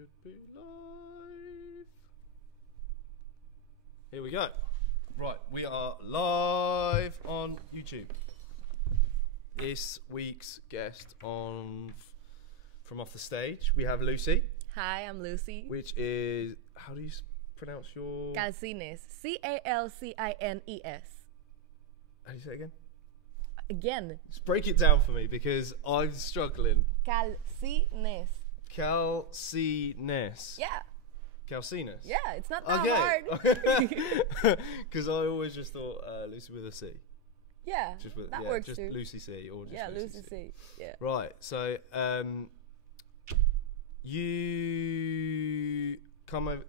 should be live. Here we go. Right, we are live on YouTube. This week's guest from off the stage, we have Lucy. Hi, I'm Lucy. Which is, how do you pronounce your... Calcines. C-A-L-C-I-N-E-S. How do you say it again? Again. Just break it down for me because I'm struggling. Calcines. Calcines. Yeah. Calcines? Yeah, it's not that hard. Because I always just thought Lucy with a C. Yeah, just with, that works just too. Lucy C or just Lucy C. Yeah. Right, so you came over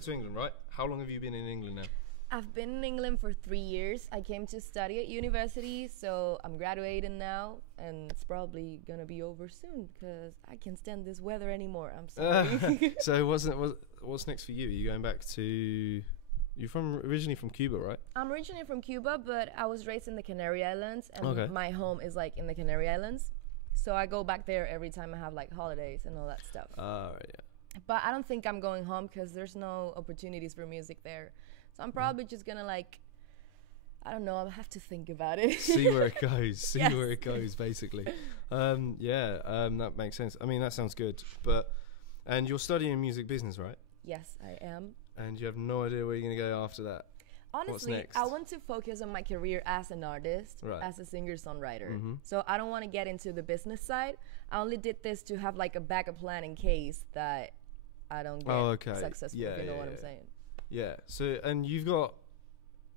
to England, right? How long have you been in England now? I've been in England for 3 years. I came to study at university, so I'm graduating now, and it's probably gonna be over soon because I can't stand this weather anymore. I'm sorry. So what's next for you? Are you going back to? You're originally from Cuba, right? I'm originally from Cuba, but I was raised in the Canary Islands, and my home is like in the Canary Islands. So I go back there every time I have like holidays and all that stuff. Yeah. But I don't think I'm going home because there's no opportunities for music there. So I'm probably just gonna like, I don't know, I'll have to think about it. See where it goes. See Yes. where it goes, basically. That makes sense. I mean, that sounds good. And you're studying music business, right? Yes, I am. And you have no idea where you're gonna go after that. Honestly, I want to focus on my career as an artist, as a singer-songwriter. So I don't want to get into the business side. I only did this to have like a backup plan in case that I don't get successful, if you know what I'm saying. Yeah, so, and you've got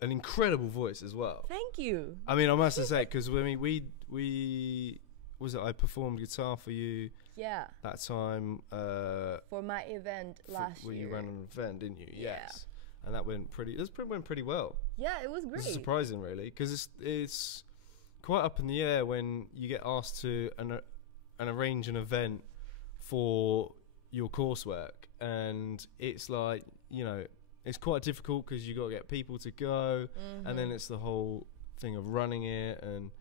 an incredible voice as well. Thank you. I mean, I must say, because I performed guitar for you. Yeah. That time. For my event last year. You ran an event, didn't you? Yeah. Yes. And that went pretty well. Yeah, it was great. It's surprising, really, because it's quite up in the air when you get asked to arrange an event for your coursework, and it's like, you know, it's quite difficult because you got to get people to go, and then it's the whole thing of running it and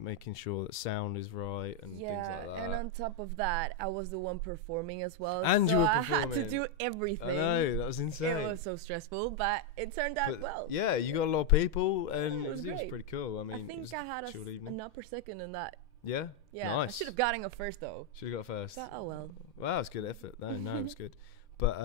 making sure that sound is right and things like that. And on top of that, I was the one performing as well. And so you were I performing. had to do everything. I know, that was insane. It was so stressful, but it turned out well. Yeah, you got a lot of people, and it was pretty cool. I mean, I think I had an upper second in that. Yeah? Yeah, nice. I should have gotten a first though. Should have got first. But, oh well. Wow, it's good effort. No, it was good. But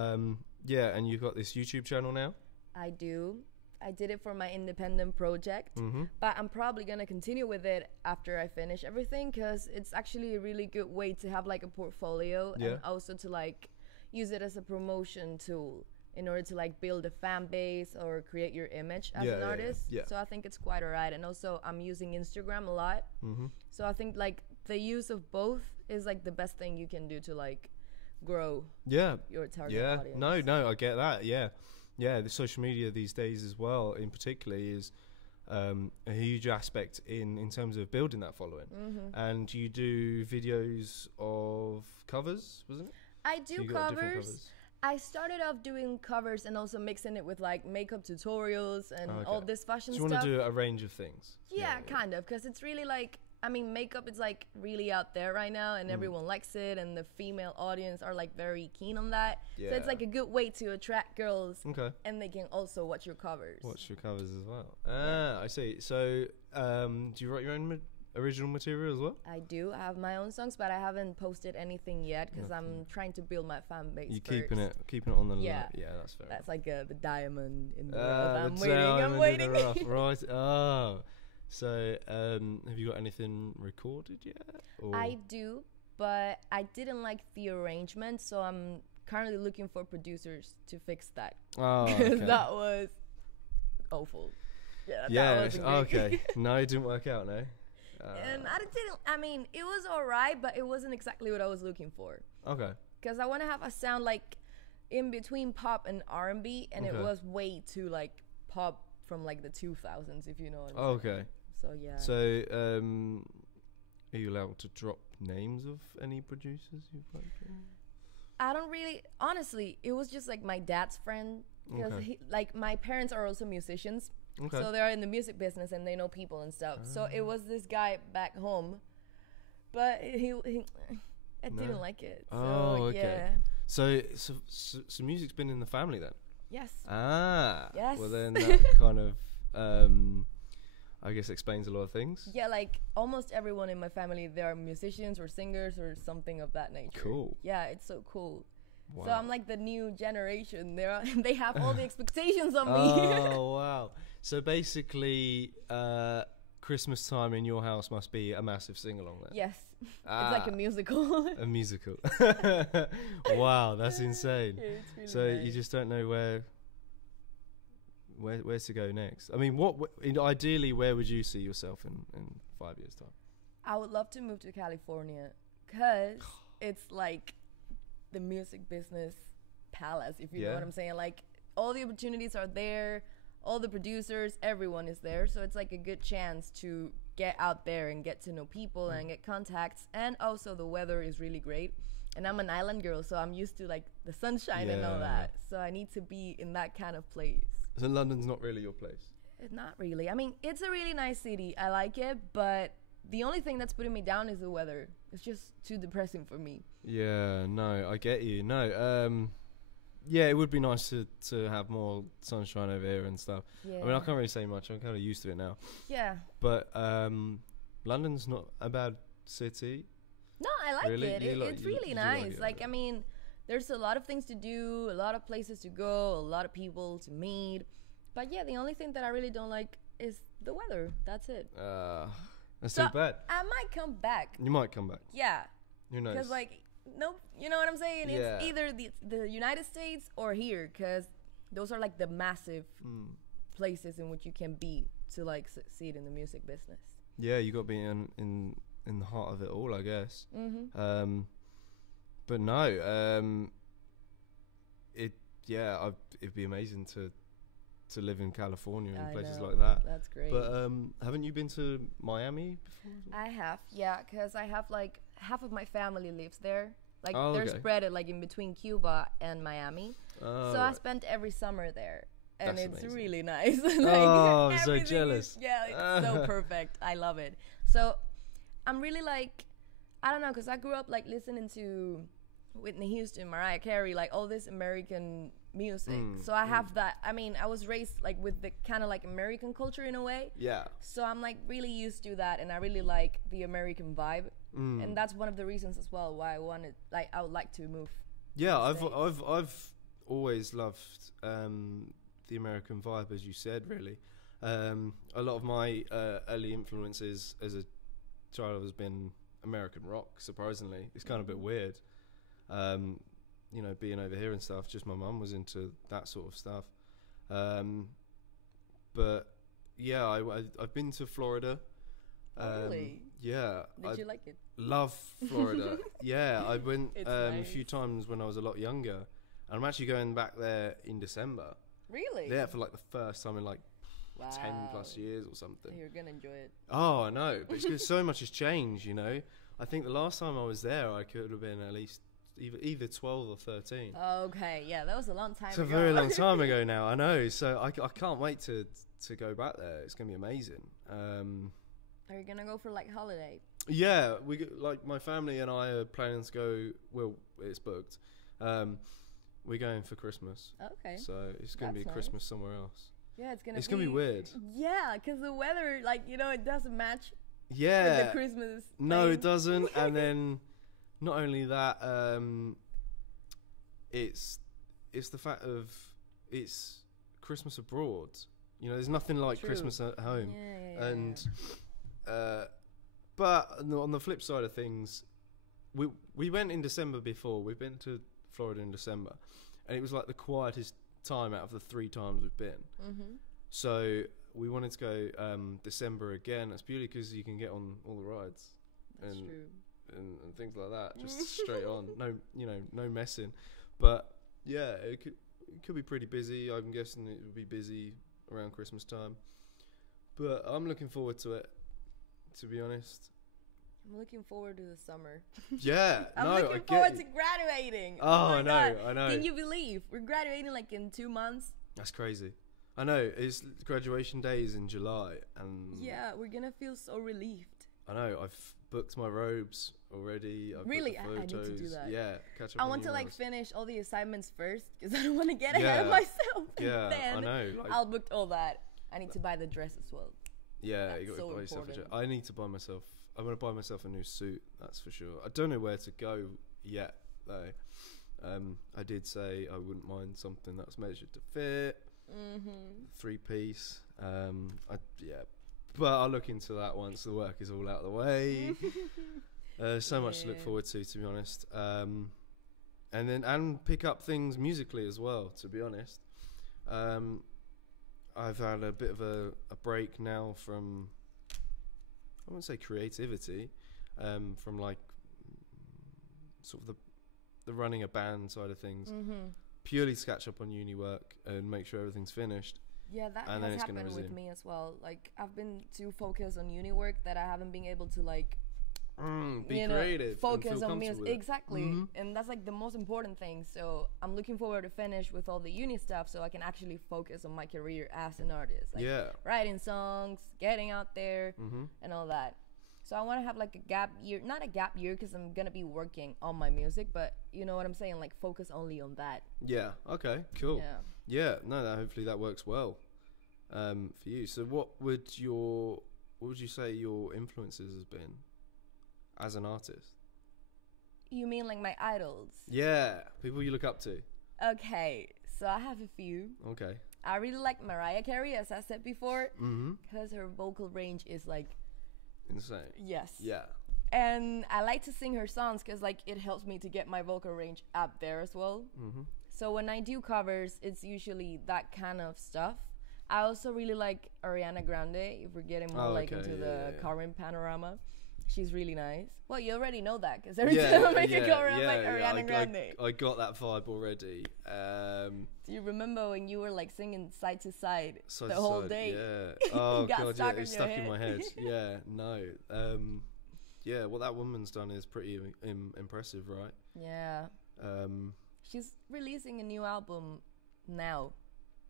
yeah, and you've got this YouTube channel now? I do. I did it for my independent project, but I'm probably going to continue with it after I finish everything because it's actually a really good way to have like a portfolio and also to like use it as a promotion tool in order to like build a fan base or create your image as an artist. Yeah. So I think it's quite alright. And also I'm using Instagram a lot. So I think like the use of both is like the best thing you can do to like grow your target audience. No, I get that. Yeah, the social media these days as well, in particular, is a huge aspect in terms of building that following. And you do videos of covers, wasn't it? I do covers. I started off doing covers and also mixing it with like makeup tutorials and all this fashion stuff. So you want to do a range of things? Yeah, kind of, because it's really like, I mean, makeup is like really out there right now and everyone likes it and the female audience are like very keen on that. So it's like a good way to attract girls and they can also watch your covers. Watch your covers as well. I see. So do you write your own original material as well? I do. I have my own songs, but I haven't posted anything yet because I'm trying to build my fan base You're first. keeping it on the line. Yeah, that's fair. That's like the diamond in the rough. I'm waiting. Right. Oh. So, have you got anything recorded yet? Or? I do, but I didn't like the arrangement, so I'm currently looking for producers to fix that. Oh, okay. That was awful. Yeah, okay. No, it didn't work out, no? And I mean, it was alright, but it wasn't exactly what I was looking for. Okay. Because I want to have a sound like in between pop and R&B, and it was way too like pop from like the 2000s, if you know what I'm saying. Okay. So yeah. So, are you allowed to drop names of any producers you've worked with? I don't really, honestly, it was just like my dad's friend because like my parents are also musicians. So they're in the music business and they know people and stuff. So it was this guy back home, but he I didn't like it. So, Oh, okay. Yeah. So music's been in the family then? Yes. Ah. Yes. Well, then that kind of, I guess, explains a lot of things. Yeah, like almost everyone in my family, they are musicians or singers or something of that nature. Cool. Yeah, it's so cool. Wow. So I'm like the new generation. They have all the expectations on me. Oh, wow. So basically, Christmas time in your house must be a massive sing-along then? Yes. It's like a musical. A musical. Wow, that's insane. Yeah, it's really So nice. you just don't know where to go next. I mean, ideally, where would you see yourself in 5 years' time? I would love to move to California because it's like the music business palace, if you know what I'm saying. Like all the opportunities are there, all the producers, everyone is there. So it's like a good chance to get out there and get to know people and get contacts. And also the weather is really great. And I'm an island girl, so I'm used to like the sunshine and all that. So I need to be in that kind of place. So London's not really your place? It's not really. I mean, it's a really nice city. I like it, but the only thing that's putting me down is the weather. It's just too depressing for me. Yeah, no, I get you. No, yeah, it would be nice to have more sunshine over here and stuff. Yeah. I mean, I can't really say much. I'm kind of used to it now. Yeah. But London's not a bad city. No, I like Really? it. It's really nice. Like, I mean, there's a lot of things to do, a lot of places to go, a lot of people to meet. But yeah, the only thing that I really don't like is the weather. That's it. That's So too bad. I might come back. You might come back. Yeah. Who knows? Because, like, nope, you know what I'm saying? Yeah. It's either the United States or here, because those are, like, the massive places in which you can be to, like, succeed in the music business. Yeah, you got to be in the heart of it all, I guess. Mm-hmm. But no, it'd be amazing to live in California and places like that. That's great. But haven't you been to Miami before? I have, yeah, because I have like half of my family lives there. Like they're okay. spread like in between Cuba and Miami. Oh, So I right. spent every summer there. And That's it's amazing. really nice. Like, Oh, I'm so everything jealous. yeah, it's so perfect. I love it. So I'm really like, I don't know, because I grew up like listening to Whitney Houston, Mariah Carey, like all this American music. So I have that. I mean, I was raised like with the kind of like American culture in a way. Yeah. So I'm like really used to that, and I really like the American vibe. And that's one of the reasons as well why I would like to move. Yeah, to the I've always loved the American vibe, as you said. Really, a lot of my early influences as a child has been American rock. Surprisingly, it's kind of a bit weird. You know, being over here and stuff. Just my mum was into that sort of stuff. But yeah, I've been to Florida. Really? Yeah. Did you like it? Love Florida. Yeah, I went It's a nice. few times when I was a lot younger, and I'm actually going back there in December. Really? Yeah, for like the first time in like Wow. 10 plus years or something. You're gonna enjoy it. Oh, I know, but it's 'cause so much has changed. You know, I think the last time I was there, I could have been at least either 12 or 13. Okay, yeah, that was a long time It's ago. a very long time ago now. I know, so I can't wait to go back there. It's gonna be amazing. Are you gonna go for like holiday? Yeah, like my family and I are planning to go. Well, it's booked. We're going for Christmas. Okay. So it's gonna be That's nice. Christmas somewhere else. Yeah, it's It's gonna be weird. Yeah, because the weather, like, you know, it doesn't match with Yeah. the Christmas. No, thing. it doesn't. And then, not only that, it's the fact of it's Christmas abroad. You know, there's nothing like True. Christmas at home. Yeah. And but on the flip side of things, we went in December before. We've been to Florida in December, and it was like the quietest time out of the 3 times we've been. Mm-hmm. So we wanted to go December again. That's purely because you can get on all the rides That's and true. and things like that, just straight on. No messing. But yeah, it could be pretty busy. I'm guessing it would be busy around Christmas time. But I'm looking forward to it, to be honest. I'm looking forward to the summer. Yeah, I'm no, I looking get forward you. to graduating. Oh, my I know, God. I know. Can you believe we're graduating like in 2 months? That's crazy. I know, it's graduation day is in July, and Yeah, we're gonna feel so relieved. I know. I've booked my robes already. I've really, booked the I need to do that. Yeah, catch up. I want to like finish all the assignments first because I don't want to get ahead of myself. Yeah, then I know. Like, I'll book all that. I need to buy the dress as well. Yeah, that's you got so to buy yourself a important. dress. I need to buy myself. I'm gonna buy myself a new suit. That's for sure. I don't know where to go yet though. I did say I wouldn't mind something that's measured to fit. 3-piece. But I'll look into that once the work is all out of the way. So much to look forward to be honest. And pick up things musically as well, to be honest. I've had a bit of a break now from, I wouldn't say creativity, from like sort of the running a band side of things, purely to catch up on uni work and make sure everything's finished. Yeah, that has happened with me as well. Like, I've been too focused on uni work that I haven't been able to like be creative, focus on music. Exactly. And that's like the most important thing. So I'm looking forward to finish with all the uni stuff so I can actually focus on my career as an artist, like writing songs, getting out there, and all that. So I want to have like a gap year, not a gap year because I'm gonna be working on my music, but you know what I'm saying, like focus only on that. Yeah, okay, cool. Yeah, no, hopefully that works well for you. So what would you say your influences has been as an artist? You mean like my idols? Yeah, people you look up to. Okay, so I have a few. Okay. I really like Mariah Carey, as I said before, because her vocal range is like insane. Yes. Yeah. And I like to sing her songs because like it helps me to get my vocal range up there as well. So when I do covers, it's usually that kind of stuff. I also really like Ariana Grande, if we're getting more into the current panorama. She's really nice. Well, you already know that because every time I make a cover, I'm like Ariana Grande. I got that vibe already. Do you remember when you were like singing side to side the to whole side, day? Yeah. Oh god, yeah, it's stuck in my head. Yeah, no. Yeah, what that woman's done is pretty impressive, right? Yeah. She's releasing a new album now,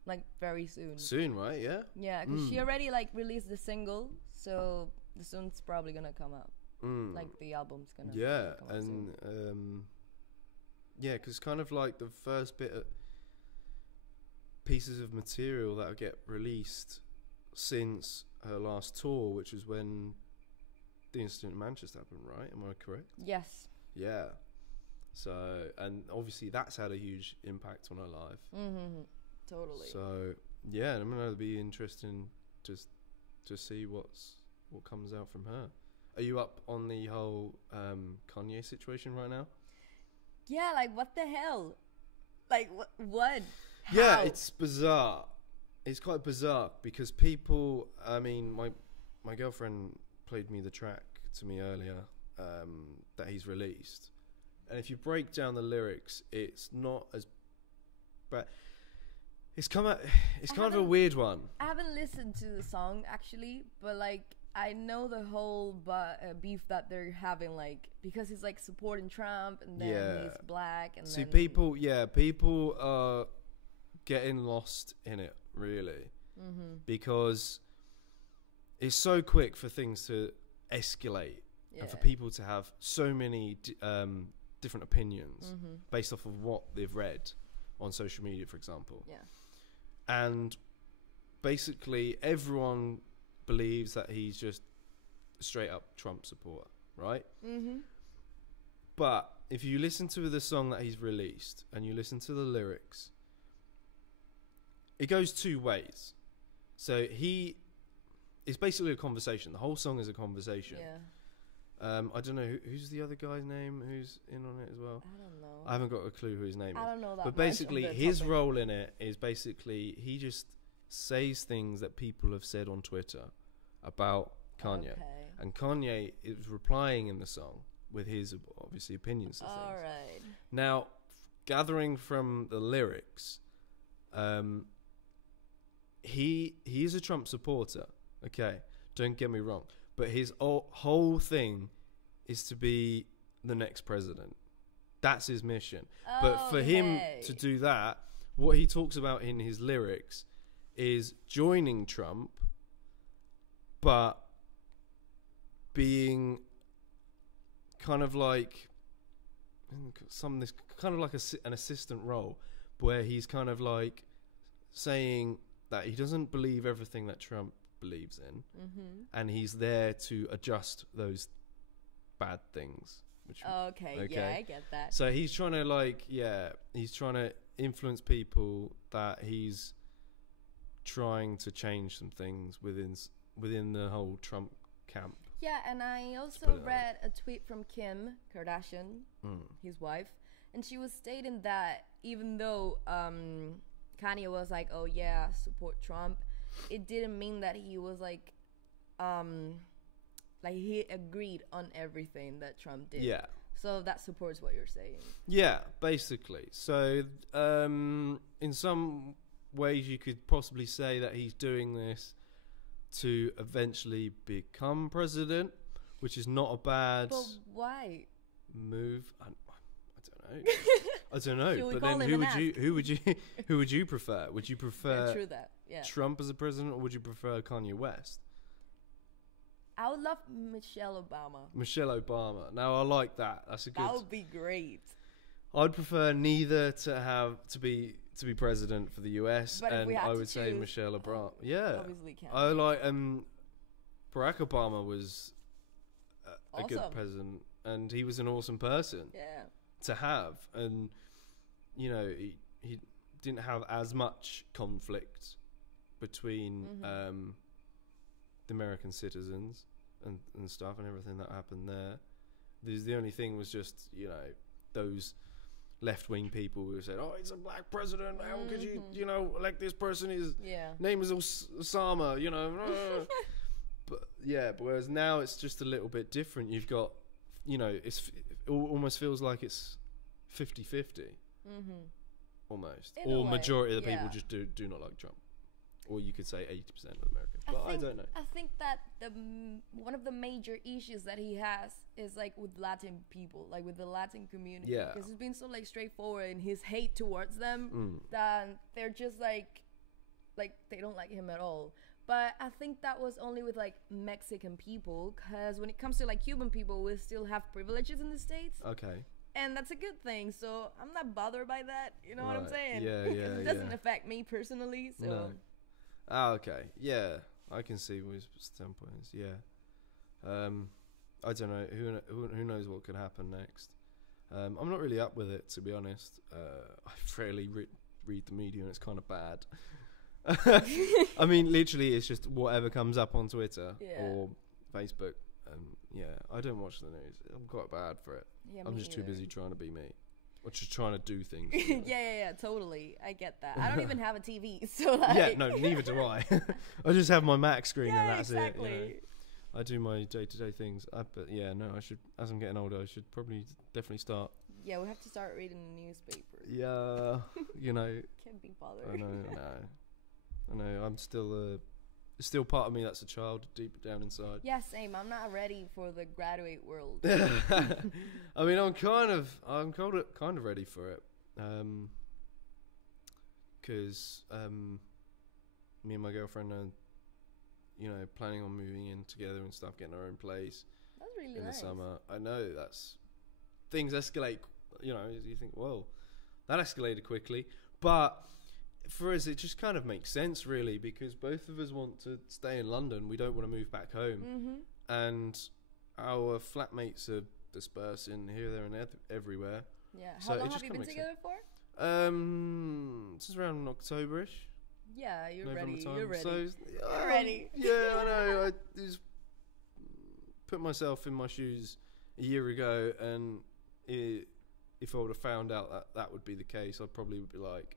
like very soon. Soon, right? Yeah. Yeah, because she already like released the single, so the soon's probably gonna come out. Like the album's gonna come out soon. Yeah, because kind of like the first bit of pieces of material that get released since her last tour, which was when the incident in Manchester happened, right? Am I correct? Yes. Yeah. So, and obviously that's had a huge impact on her life. Totally. So, yeah, I mean, it'll be interesting to see what comes out from her. Are you up on the whole Kanye situation right now? Yeah, like what the hell? Like what? How? Yeah, it's bizarre. It's quite bizarre because people, I mean, my girlfriend played me the track to me earlier that he's released. And if you break down the lyrics, it's not as bad. It's kind of a weird one. I haven't listened to the song actually, but like I know the whole beef that they're having, like because he's like supporting Trump and then he's black and see then people are getting lost in it really because it's so quick for things to escalate and for people to have so many different opinions based off of what they've read on social media, for example. Yeah. And basically everyone believes that he's just a straight up Trump supporter, right? But if you listen to the song that he's released and you listen to the lyrics, it goes two ways. So it's basically a conversation. The whole song is a conversation. Yeah. I don't know who's the other guy's name who's in on it as well. I don't know. I haven't got a clue who his name is. I don't know that. But basically, his role in it is basically he just says things that people have said on Twitter about Kanye, and Kanye is replying in the song with his obviously opinions to things. All right. Now, gathering from the lyrics, he is a Trump supporter. Okay, don't get me wrong. But his whole thing is to be the next president. That's his mission. But for him to do that, what he talks about in his lyrics is joining Trump, but being kind of like an assistant role, where he's kind of like saying that he doesn't believe everything that Trump believes in, and he's there to adjust those bad things. Okay, yeah, I get that. So he's trying to he's trying to influence people, that he's trying to change some things within the whole Trump camp. Yeah, and I also read a tweet from Kim Kardashian, his wife, and she was stating that even though Kanye was like, oh yeah, support Trump, it didn't mean that he was like he agreed on everything that Trump did. Yeah. So that supports what you're saying. Yeah, basically. So in some ways you could possibly say that he's doing this to eventually become president, which is not a bad why move. I don't know. But then who would you prefer? Would you prefer true that. Yeah. Trump as a president, or would you prefer Kanye West? I would love Michelle Obama. Michelle Obama. Now I like that. That's a good. That would be great. I'd prefer neither to be president for the US, but and I would say Michelle Obama. Yeah, obviously can't. I like Barack Obama was a good president, and he was an awesome person. Yeah. To have, and you know, he didn't have as much conflict between the American citizens and stuff, and everything that happened there. The only thing was just, you know, those left-wing people who said, oh, he's a black president, how could you, you know, elect this person, his name is Osama, you know. But whereas now it's just a little bit different. You've got, you know, it almost feels like it's 50-50 almost, or majority of the people just do not like Trump, or you could say 80% of Americans, but I don't know. I think that one of the major issues that he has is like with Latin people, like with the Latin community, because he's been so like straightforward in his hate towards them that they're just like they don't like him at all. But I think that was only with like Mexican people, because when it comes to like Cuban people, we still have privileges in the States. Okay. And that's a good thing, so I'm not bothered by that. You know what I'm saying? Yeah. It doesn't affect me personally. So. No. Ah, okay. Yeah, I can see what his standpoint is. Yeah. I don't know. Who knows what could happen next? I'm not really up with it, to be honest. I rarely read the media, and it's kind of bad. I mean, literally, it's just whatever comes up on Twitter or Facebook. I don't watch the news. I'm quite bad for it. Yeah, I'm just too busy trying to be me, or just trying to do things. Yeah, totally. I get that. I don't even have a TV, so like. Yeah, no, neither do I. I just have my Mac screen, and that's exactly. it. You know? I do my day-to-day things. But yeah, no, I should. As I'm getting older, I should probably definitely start. Yeah, we have to start reading the newspaper. Yeah, you know. Can't be bothered. I know. I'm still part of me that's a child deep down inside. Yeah, same. I'm not ready for the graduate world. I mean, I'm kind of ready for it, because me and my girlfriend are, you know, planning on moving in together and stuff, getting our own place. That's really in nice. the summer. I know things escalate. You know, you think, whoa, that escalated quickly, but. For us, it just kind of makes sense, really, because both of us want to stay in London. We don't want to move back home. And our flatmates are dispersing here, there, and everywhere. Yeah. How long have you been together for? Since around October-ish. Yeah, you're November ready. time. You're ready. So, you're ready. Yeah, I know. I just put myself in my shoes a year ago, and if I would have found out that would be the case, I probably would be like,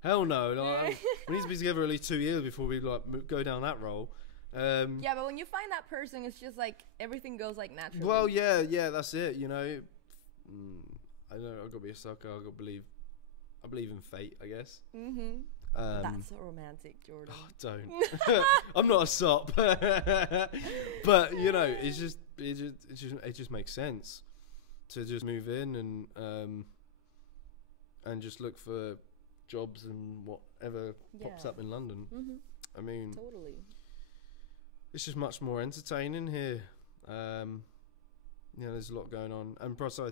hell no, like, we need to be together at least 2 years before we like go down that role. Yeah, but when you find that person, it's just like everything goes like naturally. Well, yeah, that's it. You know, I know I've got to be a sucker. I believe in fate, I guess. That's so romantic, Jordan. Oh, don't. I'm not a sop, but you know, it just makes sense to just move in and just look for jobs and whatever pops up in London. I mean, totally. it's just much more entertaining here. Yeah, there's a lot going on, and plus I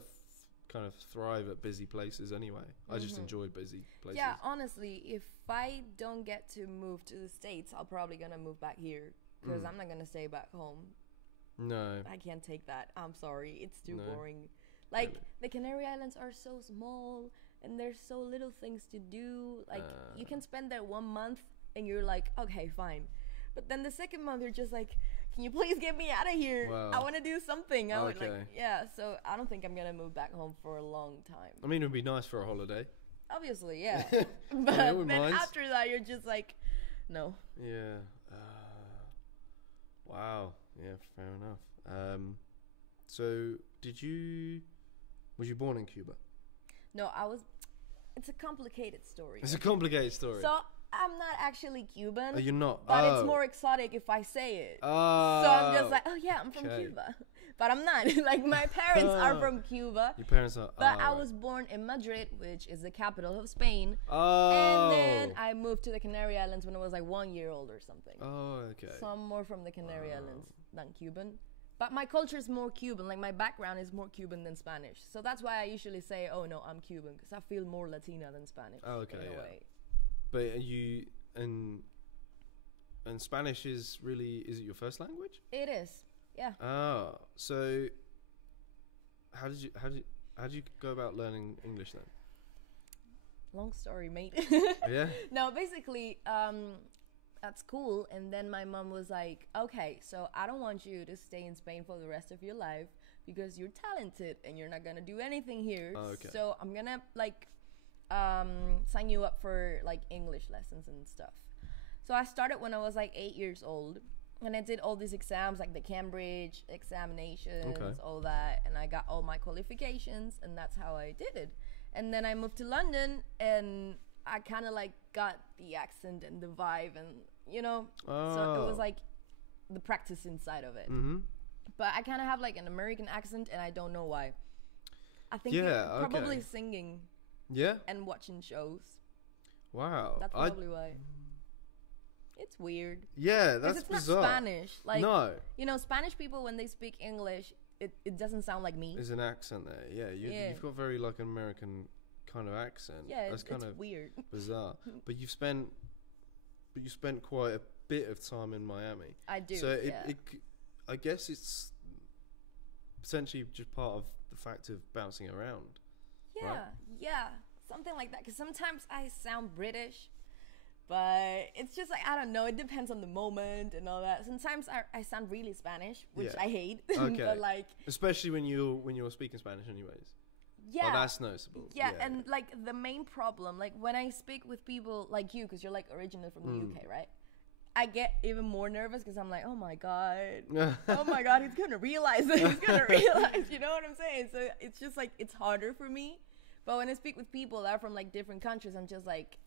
kind of thrive at busy places anyway. I just enjoy busy places. Yeah, honestly, if I don't get to move to the States, I'll probably gonna move back here because I'm not gonna stay back home. No, I can't take that. I'm sorry, it's too boring. Like really. The Canary Islands are so small, and there's so little things to do. Like you can spend there 1 month, and you're like, okay, fine. But then the second month, you're just like, can you please get me out of here? Wow. I want to do something. Okay. So I don't think I'm gonna move back home for a long time. I mean, it would be nice for a holiday. Obviously, yeah. But then after that, you're just like, no. Yeah. Wow. Yeah, fair enough. So was you born in Cuba? No, it's a complicated story. It's a complicated story. So I'm not actually Cuban. Oh, you're not? But it's more exotic if I say it. Oh. So I'm just like, oh yeah, I'm from Cuba. But I'm not. Like my parents are from Cuba. Your parents are. But I was born in Madrid, which is the capital of Spain. Oh. And then I moved to the Canary Islands when I was like 1 year old or something. Oh, okay. So I'm more from the Canary Islands than Cuban. But my culture is more Cuban. Like my background is more Cuban than Spanish. So that's why I usually say, oh no, I'm Cuban. Because I feel more Latina than Spanish. Oh, okay, in a yeah. way. But you and Spanish is it your first language? It is. Yeah. Oh, so how did you go about learning English then? Long story, mate. Yeah. No, basically, that's cool. And then my mom was like, okay, so I don't want you to stay in Spain for the rest of your life because you're talented and you're not gonna do anything here. Oh, okay. So I'm gonna sign you up for like English lessons and stuff. So I started when I was like 8 years old, and I did all these exams, like the Cambridge examinations, all that, and I got all my qualifications, and that's how I did it. And then I moved to London, and I kind of like got the accent and the vibe, and so it was like the practice inside of it. But I kind of have like an American accent, and I don't know why. I think probably singing and watching shows. Wow. That's probably why. It's weird. Yeah, that's it's bizarre. Not Spanish. Like, no. Spanish people, when they speak English, it doesn't sound like me. There's an accent there. Yeah, you've got very like an American kind of accent. Yeah, that's kind it's of weird. Bizarre. But you spent quite a bit of time in Miami. I do. So I guess it's essentially just part of the fact of bouncing around. Yeah, right? Yeah, something like that. Because sometimes I sound British, but it's just like, I don't know. It depends on the moment and all that. Sometimes I sound really Spanish, which I hate. Okay. But like, especially when you're speaking Spanish, anyways. Yeah. Oh, that's noticeable. Yeah, and like the main problem, like when I speak with people like you, because you're like originally from the UK, right? I get even more nervous because I'm like, oh my god, he's gonna realize it. He's gonna realize, you know what I'm saying? So it's just like, it's harder for me. But when I speak with people that are from like different countries, I'm just like,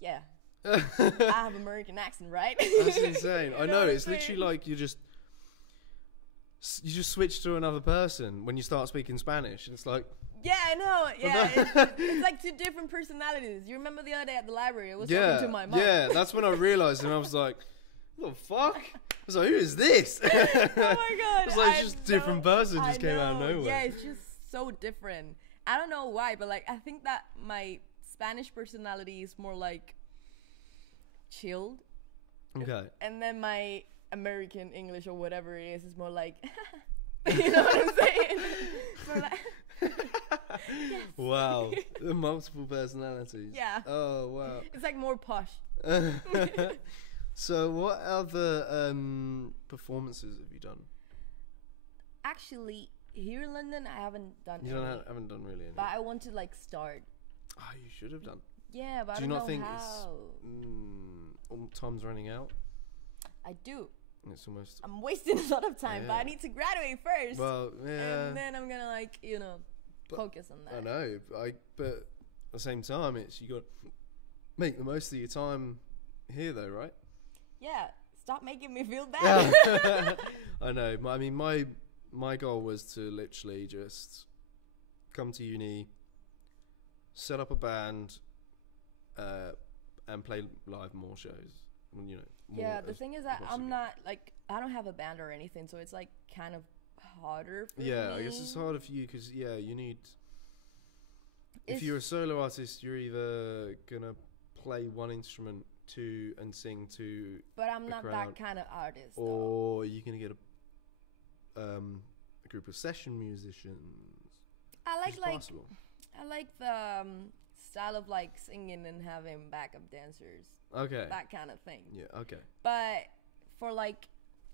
yeah, I have American accent, right? That's insane. I know, it's literally like you just switch to another person when you start speaking Spanish. It's like, yeah, I know. Yeah, it's like two different personalities. You remember the other day at the library, I was talking to my mom. Yeah, that's when I realized, and I was like, what the fuck? I was like, who is this? Oh my god. It's like just different person just came out of nowhere. Yeah, it's just so different. I don't know why, but like I think that my Spanish personality is more like chilled. Okay. And then my American English or whatever it is more like, you know what I'm saying? More like, yes. Wow. Multiple personalities. Yeah. Oh, wow. It's like more posh. So what other performances have you done? Actually, here in London, I haven't done any. Haven't done really any. But I want to like start. Oh, you should have done. Yeah, but do I you don't not know think how. time's running out? I do. It's almost. I'm wasting a lot of time, but I need to graduate first. Well, yeah. And then I'm gonna like, focus on that. I know, but at the same time, you got to make the most of your time here, though, right? Yeah. Stop making me feel bad. I know. I mean, my goal was to literally just come to uni, set up a band, and play live more shows. The thing is that I'm not like, I don't have a band or anything, so it's like kind of harder for me. I guess it's harder for you because you need. If you're a solo artist, you're either gonna play one instrument and sing to. But I'm not that kind of artist. Or you're gonna get a group of session musicians. I like the style of like singing and having backup dancers. Okay. That kind of thing. Yeah. Okay. But for like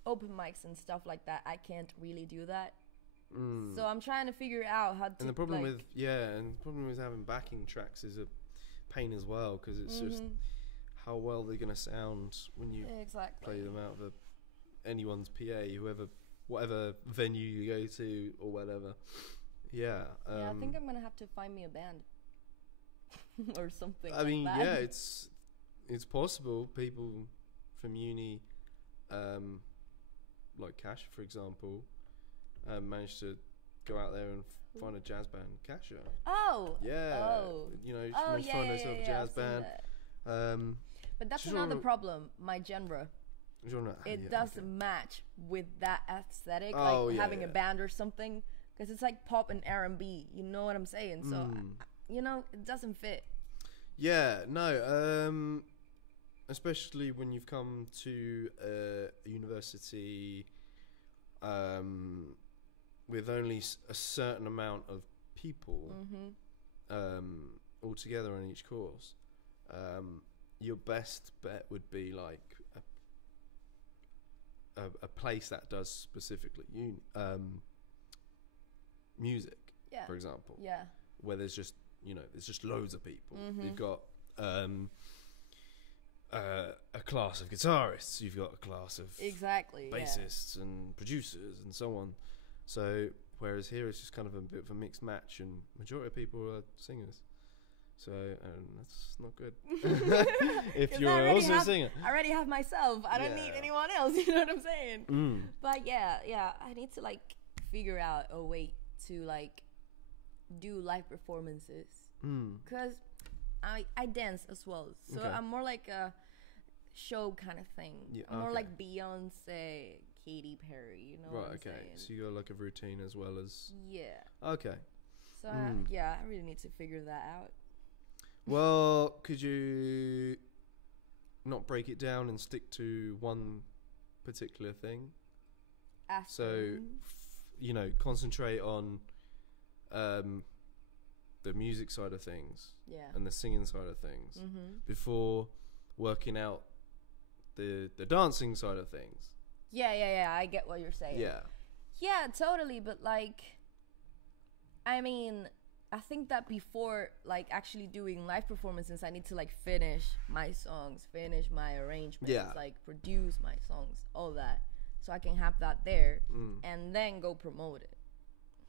open mics and stuff like that, I can't really do that. So I'm trying to figure out how to. And the problem with having backing tracks is a pain as well, because it's just how well they're gonna sound when you play them out of anyone's PA, whatever venue you go to or whatever. Yeah. I think I'm gonna have to find me a band or something. I mean, that. yeah, it's possible. People from uni, like Cash, for example, managed to go out there and find a jazz band. Kasha. Oh. Yeah. Oh. You know, she managed to find herself a jazz band. But that's another problem. My genre. It doesn't match with that aesthetic, having a band or something, because it's like pop and R&B. You know what I'm saying? So, it doesn't fit. Yeah. No. Especially when you've come to a university with only a certain amount of people all together on each course, your best bet would be like a place that does specifically music, for example, where there's just loads of people. You've got a class of guitarists, you've got a class of bassists and producers and so on. So whereas here it's just kind of a bit of a mixed match, and majority of people are singers. So that's not good. If you're also a singer, I already have myself. I don't need anyone else. You know what I'm saying? But yeah, I need to like figure out a way to like do live performances, because I dance as well. So I'm more like a show kind of thing. I'm more like Beyonce, Katy Perry. You know what I'm saying? So you got like a routine as well as. Okay. So I really need to figure that out. Well, could you not break it down and stick to one particular thing? So, concentrate on the music side of things and the singing side of things before working out the dancing side of things. Yeah, I get what you're saying. Yeah, totally, but like, I mean, I think that before like actually doing live performances, I need to like finish my songs, finish my arrangements, like produce my songs, all that, so I can have that there and then go promote it.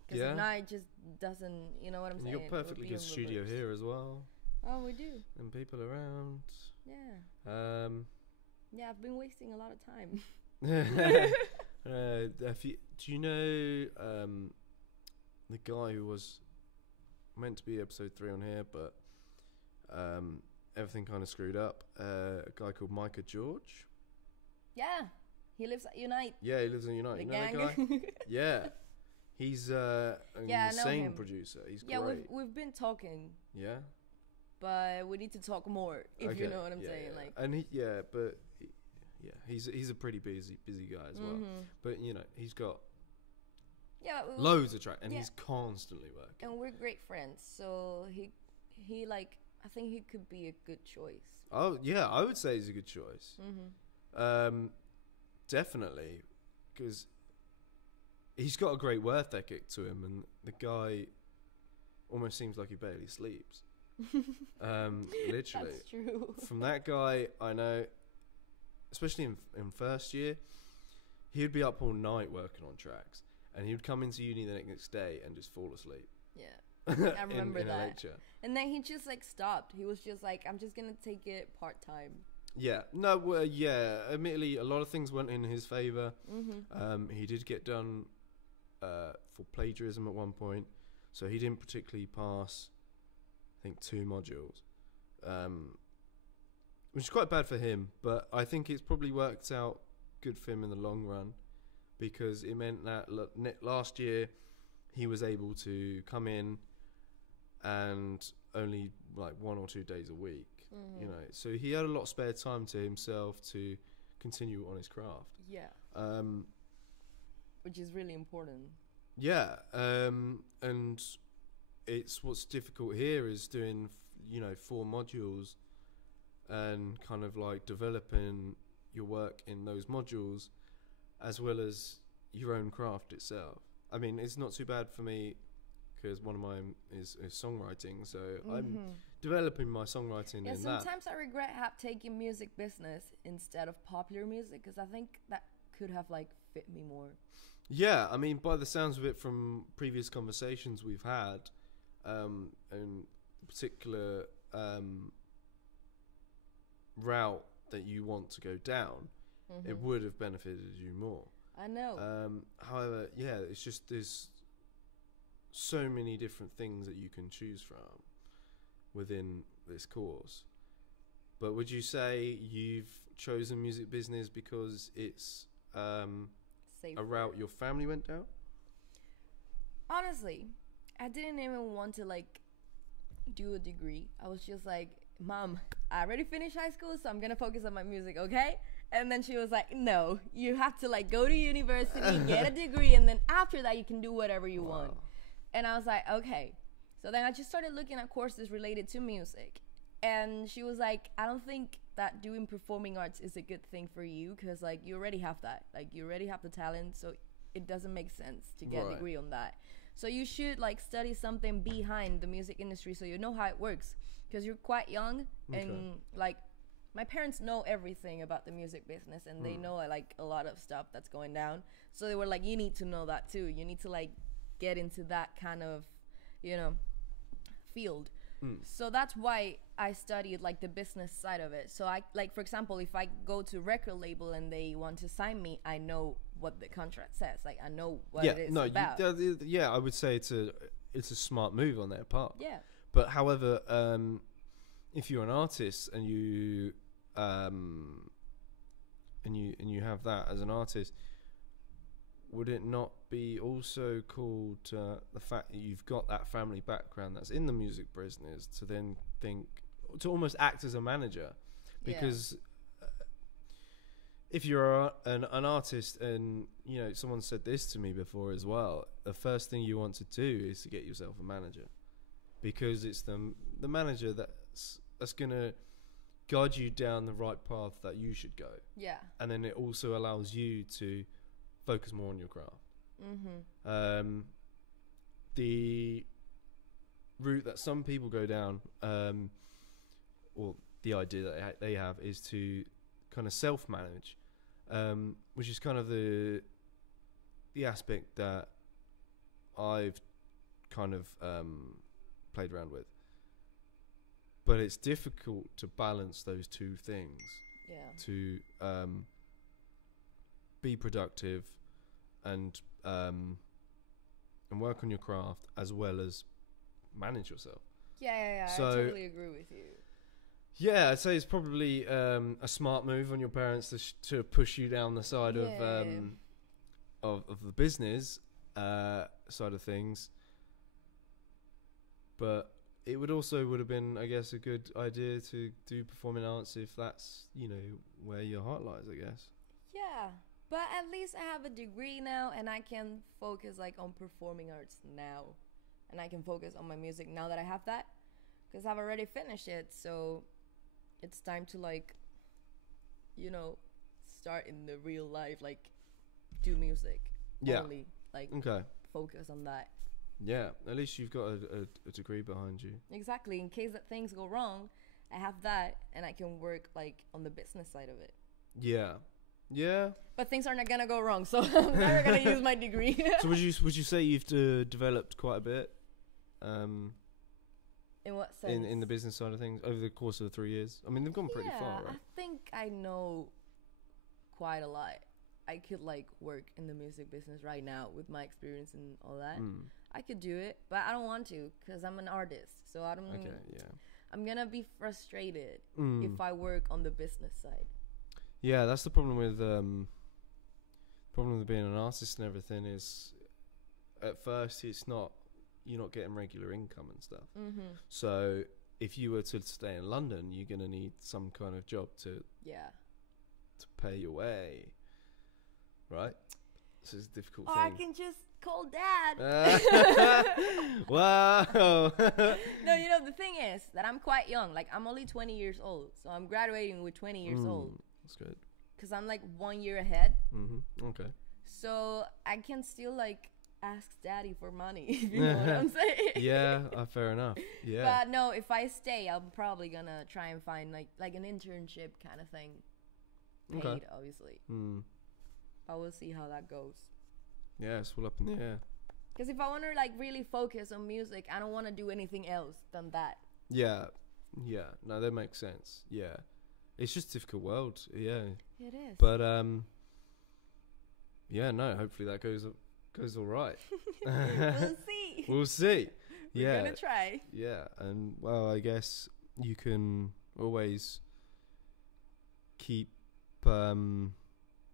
Because if not, it just doesn't, you know what I'm saying? You got perfectly good studio here as well. Oh, we do. And people around. Yeah. Yeah, I've been wasting a lot of time. Do you know the guy who was meant to be episode 3 on here, but everything kind of screwed up? A guy called Micah George. Yeah, he lives at Unite. Yeah, he lives in Unite. The you know gang. that guy? Yeah, he's an insane producer. He's great. Yeah, we've been talking. Yeah, but we need to talk more. If you know what I'm saying, like. And he's a pretty busy guy as well. But he's got loads of tracks, and he's constantly working. And we're great friends, so he like, I think he could be a good choice. Oh yeah, I would say he's a good choice. Definitely, because he's got a great work ethic to him, and the guy almost seems like he barely sleeps. Literally. That's true. From that guy, I know, especially in first year, he would be up all night working on tracks, and he would come into uni the next day and just fall asleep. Yeah, I remember in that. A lecture. And then he just like stopped. He was just like, I'm just gonna take it part-time. Yeah, no, well, yeah. Admittedly, a lot of things went in his favor. He did get done for plagiarism at one point, so he didn't particularly pass, I think, 2 modules, which is quite bad for him. But I think it's probably worked out good for him in the long run, because it meant that last year he was able to come in and only like 1 or 2 days a week, you know, so he had a lot of spare time to himself to continue on his craft. Which is really important. And it's what's difficult here is doing 4 modules and kind of like developing your work in those modules as well as your own craft itself. I mean, it's not too bad for me because one of mine is songwriting, so I'm developing my songwriting in that. Sometimes I regret taking music business instead of popular music, because I think that could have like fit me more. Yeah, I mean, by the sounds of it from previous conversations we've had, and the particular route that you want to go down, it would have benefited you more. I know. However, yeah, it's just there's so many different things that you can choose from within this course. But would you say you've chosen music business because it's a route your family went down? Honestly, I didn't even want to like do a degree. I was just like, Mom, I already finished high school, so I'm gonna focus on my music, okay? And then she was like, no, you have to like go to university, get a degree, and then after that you can do whatever you want. And I was like, okay. So then I just started looking at courses related to music. And she was like, I don't think that doing performing arts is a good thing for you, because like you already have that. Like you already have the talent, so it doesn't make sense to get a degree on that. So you should like study something behind the music industry so you know how it works, because you're quite young and like my parents know everything about the music business, and they know like a lot of stuff that's going down. So they were like, you need to know that too. You need to like get into that kind of, field. So that's why I studied like the business side of it. So I like, for example, if I go to a record label and they want to sign me, I know what the contract says. Like I know what it is about. I would say it's a smart move on their part. Yeah. But however, if you're an artist and you have that as an artist, would it not be also called the fact that you've got that family background that's in the music business to then to almost act as a manager? Because if you're an artist, and someone said this to me before as well, the first thing you want to do is to get yourself a manager, because it's the manager that's gonna guide you down the right path that you should go. Yeah. And then it also allows you to focus more on your craft. The route that some people go down, or the idea that they have, is to kind of self-manage, which is kind of the aspect that I've kind of played around with. But it's difficult to balance those two things. Yeah. To be productive and work on your craft as well as manage yourself. Yeah. So, I totally agree with you. Yeah, I'd say it's probably a smart move on your parents to push you down the side of the business side of things. But it would have been, I guess, a good idea to do performing arts if that's, where your heart lies, I guess. Yeah, but at least I have a degree now, and I can focus like on performing arts now, and I can focus on my music now that I have that, because I've already finished it. So it's time to like, start in the real life, like do music. Yeah. Only, like focus on that. Yeah, at least you've got a degree behind you. Exactly. In case that things go wrong, I have that, and I can work like on the business side of it. Yeah. Yeah. But things are not gonna go wrong, so I'm never gonna use my degree. So would you say you've developed quite a bit? In what sense? In the business side of things over the course of the 3 years. I mean, they've gone pretty far, right? I think I know quite a lot. I could like work in the music business right now with my experience and all that. I could do it, but I don't want to, because I'm an artist. So I don't. Okay, yeah. I'm gonna be frustrated if I work on the business side. Yeah, that's the problem with problem with being an artist and everything is, at first, you're not getting regular income and stuff. So if you were to stay in London, you're gonna need some kind of job to pay your way, right? This is a difficult thing. I can just call Dad. Wow. No, you know, the thing is that I'm quite young. Like, I'm only 20 years old. So I'm graduating with 20 years old. That's good. Because I'm like 1 year ahead. Okay. So I can still like ask Daddy for money, if you know what I'm saying. Yeah, fair enough. Yeah. But no, if I stay, I'm probably gonna try and find like an internship kind of thing. Paid, obviously. I will see how that goes. Yeah, it's all up in the air. Because if I want to like really focus on music, I don't want to do anything else than that. Yeah. No, that makes sense. Yeah, it's just a difficult world. Yeah, it is. But yeah, no. Hopefully that goes all right. We'll see. We'll see. We're gonna try. Yeah, and well, I guess you can always keep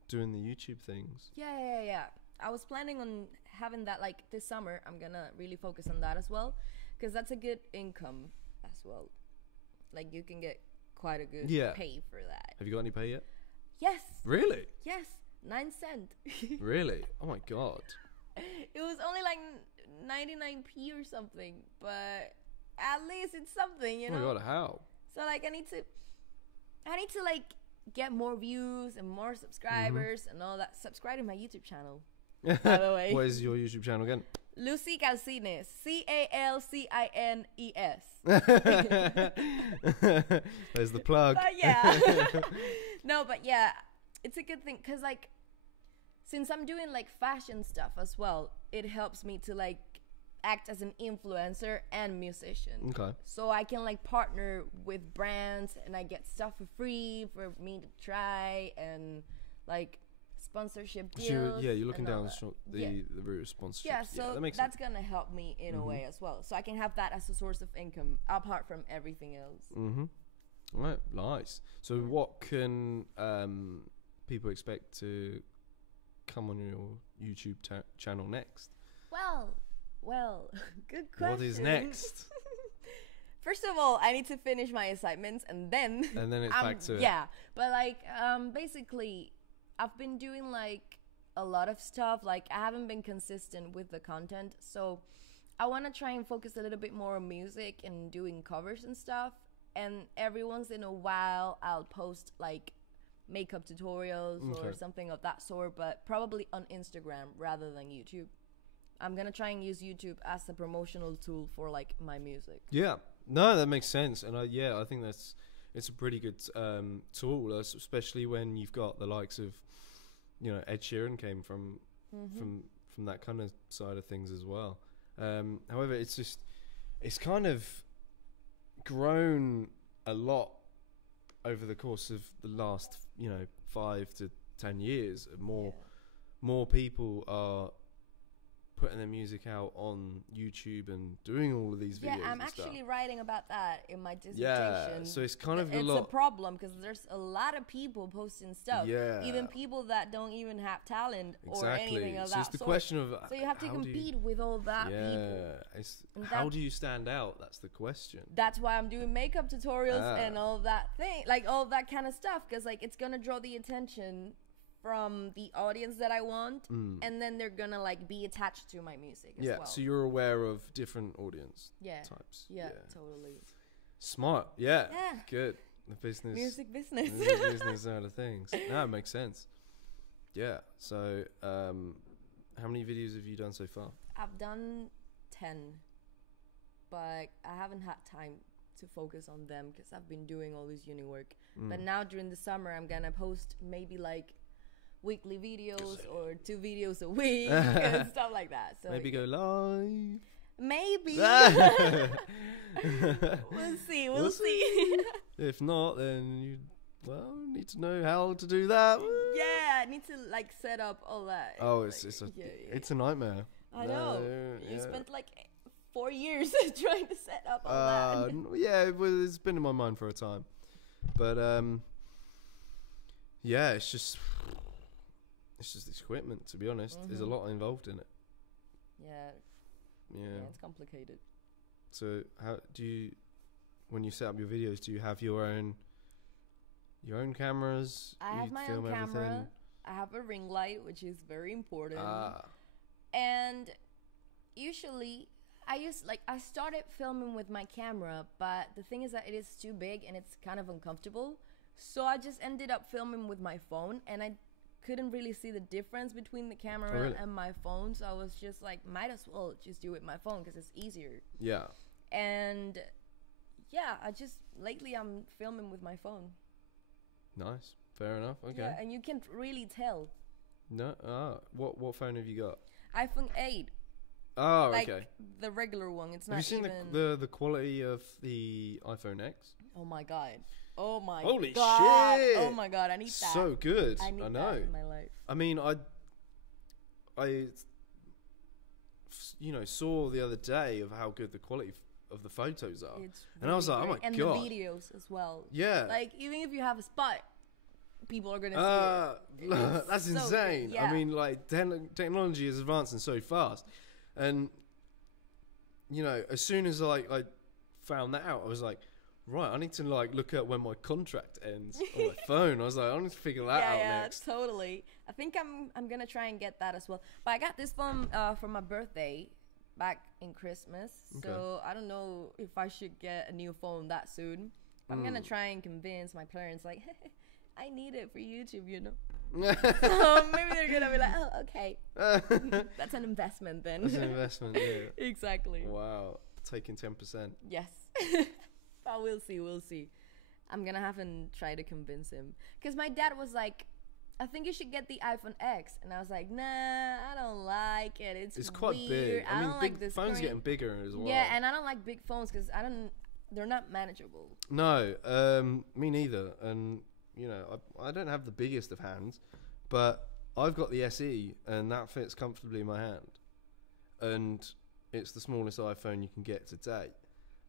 doing the YouTube things. Yeah. I was planning on having that like this summer. I'm gonna really focus on that as well, because that's a good income as well. Like, you can get quite a good pay for that. Have you got any pay yet? Yes. Really? Yes, 9 cents. Really? Oh my god. It was only like 99p or something, but at least it's something, you know. Oh my god, how? So like I need to like get more views and more subscribers and all that. Subscribe to my YouTube channel, by the way. What is your YouTube channel again? Lucy Calcines. Calcines. There's the plug. But yeah. No, but yeah, it's a good thing, because like, since I'm doing like fashion stuff as well, it helps me to like act as an influencer and musician. Okay. So I can like partner with brands, and I get stuff for free for me to try, and like sponsorship deals. So you're looking down the route of sponsorship. Yeah, so that's gonna help me in a way as well. So I can have that as a source of income apart from everything else. Right, nice. So what can people expect to come on your YouTube channel next? Well, good question. What is next? First of all, I need to finish my assignments, and then it's back to it. But like basically, I've been doing like a lot of stuff. Like, I haven't been consistent with the content, so I want to try and focus a little bit more on music and doing covers and stuff. And every once in a while, I'll post like makeup tutorials or something of that sort, but probably on Instagram rather than YouTube. I'm gonna try and use YouTube as a promotional tool for like my music. Yeah, no, that makes sense, and I think it's a pretty good tool, especially when you've got the likes of, you know, Ed Sheeran came from that kind of side of things as well. However, it's kind of grown a lot over the course of the last 5 to 10 years. More people are putting their music out on YouTube and doing all of these videos. Yeah, I'm actually writing about that in my dissertation. Yeah, so it's kind of it's a problem, because there's a lot of people posting stuff. Yeah, even people that don't even have talent or anything of that sort. So it's the question of, so you have to compete with all that people. How do you stand out? That's the question. That's why I'm doing makeup tutorials and all that thing, like all that kind of stuff, because like it's gonna draw the attention from the audience that I want, and then they're gonna like be attached to my music as well. So you're aware of different audience types. Yeah, totally. Smart. Yeah. Good. The music business side of things. No, it makes sense. Yeah. So how many videos have you done so far? I've done 10, but I haven't had time to focus on them because I've been doing all this uni work. But now during the summer, I'm gonna post maybe like weekly videos or 2 videos a week and stuff like that. So maybe go live. Maybe. We'll see. If not, then you need to know how to do that. Yeah, I need to like set up all that. Oh, it's a nightmare. I know. You spent like 4 years trying to set up all that. Yeah, it's been in my mind for a time, but it's just it's just this equipment. To be honest, there's a lot involved in it. Yeah. Yeah. It's complicated. So how do you, when you set up your videos, do you have your own cameras? I have my own camera. I have a ring light, which is very important. And usually I started filming with my camera, but the thing is that it is too big and it's kind of uncomfortable. So I just ended up filming with my phone, and I couldn't really see the difference between the camera and my phone. So I was just like, might as well just do it with my phone because it's easier. Yeah. And yeah, lately I'm filming with my phone. Nice. Fair enough. Okay. Yeah, and you can't really tell. No. What phone have you got? iPhone 8. Oh, like okay. The regular one. It's have not. You seen even... the quality of the iPhone X? Oh my god. Oh my Holy god. shit. Oh my god. I need that. So good. I need I know. that in my life. I mean, I saw the other day of how good the quality of the photos are, and I was like, oh my god. And the videos as well. Yeah. Like even if you have a spot, people are gonna see it. That's so insane. Yeah. I mean, like technology is advancing so fast, and as soon as I found that out, I was like, right, I need to look at when my contract ends on my phone. I was like, I need to figure that out next. Yeah, totally. I think I'm gonna try and get that as well. But I got this phone for my birthday back in Christmas, so I don't know if I should get a new phone that soon. I'm gonna try and convince my parents, like, I need it for YouTube, So maybe they're gonna be like, oh, okay. That's an investment then. That's an investment, yeah. Exactly. Wow. Taking 10%. Yes. But we'll see. I'm gonna have to try to convince him. Because my dad was like, I think you should get the iPhone X. And I was like, nah, I don't like it. It's quite weird. big. I mean, don't big like this phones screen. getting bigger as well. Yeah, and I don't like big phones because they're not manageable. No, me neither. And, I don't have the biggest of hands, but I've got the SE, and that fits comfortably in my hand. And it's the smallest iPhone you can get today.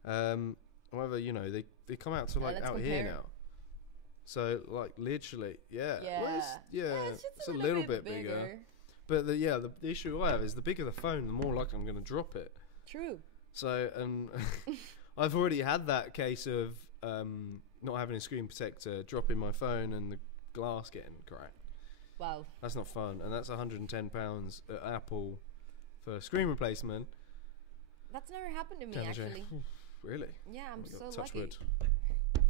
However, they come out to out here now. So literally, yeah. It's a little bit bigger. But the issue I have is the bigger the phone, the more likely I'm going to drop it. True. So I've already had that case of not having a screen protector, dropping my phone, and the glass getting cracked. Wow. That's not fun, and that's £110 at Apple for a screen replacement. That's never happened to me, actually. Really? Yeah, I'm so touch lucky.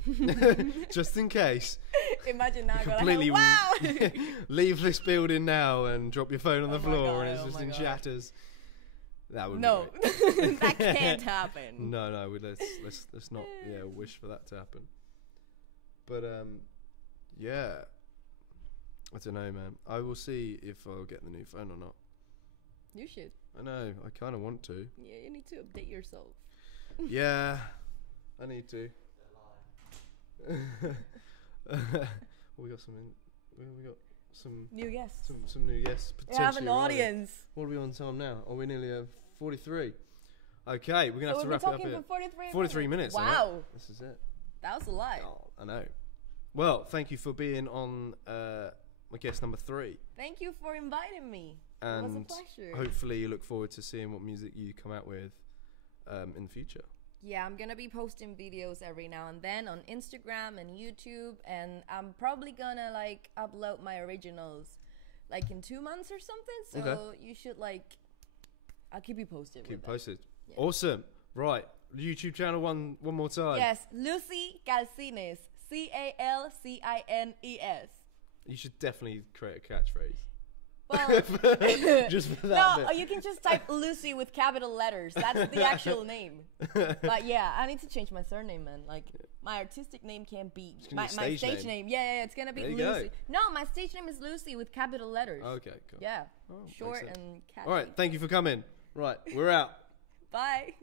Wood. Just in case. Imagine now completely wow. Leave this building now and drop your phone on the floor, and it's just in shatters. That would be great. That can't happen. No, let's not wish for that to happen. But I don't know, man. I will see if I'll get the new phone or not. You should. I know. I kind of want to. Yeah, you need to update yourself. Yeah, I need to. We got some new guests. Some new guests. We have an audience. What are we on time now? Oh, we're nearly 43. Okay, we're gonna have to wrap it up here. For 43 minutes. Wow, right? This is it. That was a lot. Oh, I know. Well, thank you for being on my guest number 3. Thank you for inviting me. And it was a pleasure. Hopefully you look forward to seeing what music you come out with in the future. Yeah, I'm gonna be posting videos every now and then on Instagram and YouTube, and I'm probably gonna upload my originals in 2 months or something. So you should I'll keep you posted. Keep posted. Yeah. Awesome. Right, YouTube channel one more time. Yes, Lucy Calcines. Calcines. You should definitely create a catchphrase. Well, just for that bit. You can just type Lucy with capital letters. That's the actual name. But yeah, I need to change my surname, man. My artistic name can't be my stage name. Yeah, it's gonna be Lucy. Go. No, my stage name is Lucy with capital letters. Okay, cool. Yeah, short and catchy. All right, thank you for coming. Right, we're out. Bye.